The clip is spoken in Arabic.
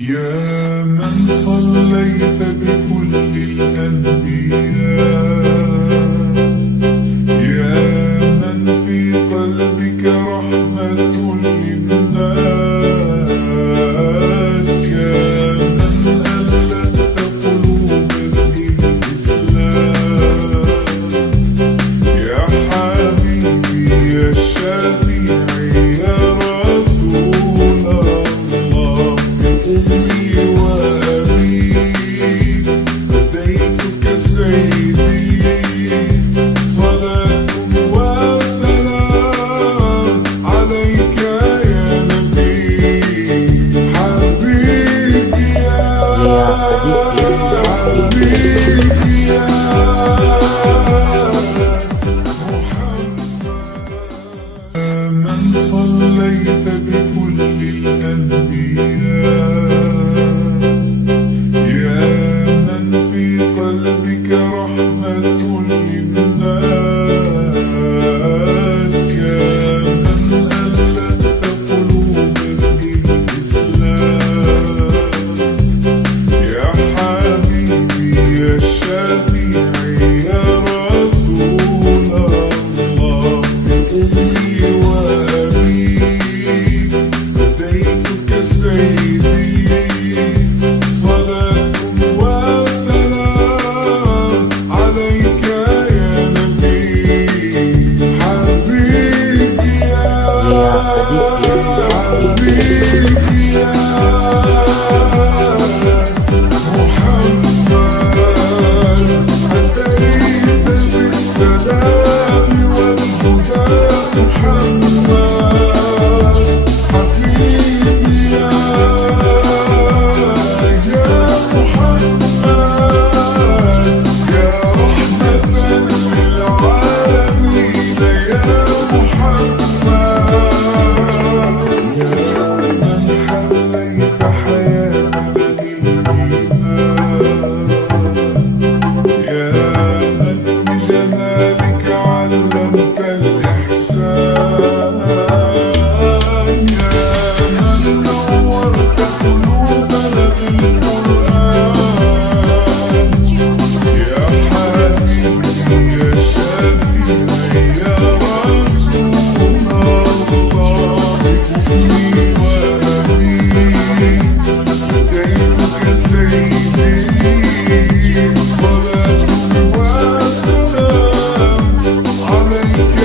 يا من صليت بكل الأنبياء، يا من في قلبك رحمة للناس، يا من ألفت قلوبا للإسلام، يا حبيبي يا شافعي يا رسول الله، أمي وأبي فديتك سيدي، صلاة وسلام عليك يا نبي، حبيبي يا حبيبي يا محمد، من صليت بكل الأنبياء، يا من في قلبك رحمة للناس، يا من ألفت قلوبا للإسلام، يا حبيبي يا شافعي يا رسول الله، أمي وأبي فديتك سيدي، صلاة وسلام عليك يا نبي، حبيبي يا حبيبي يا محمد، أتيت بالسلام والهدى محمد، حبيبي يا محمد، يا رحمة للعالمين يا محمد، يا من حليت حياة بالإيمان، يا من بجمالك علمت الإحسان، يا من نورت قلوبنا بالقرآن، يا حبيبي يا شافعي يا رسول الله، أمي وأبي فديتك سيدي، صلاة وسلام عليك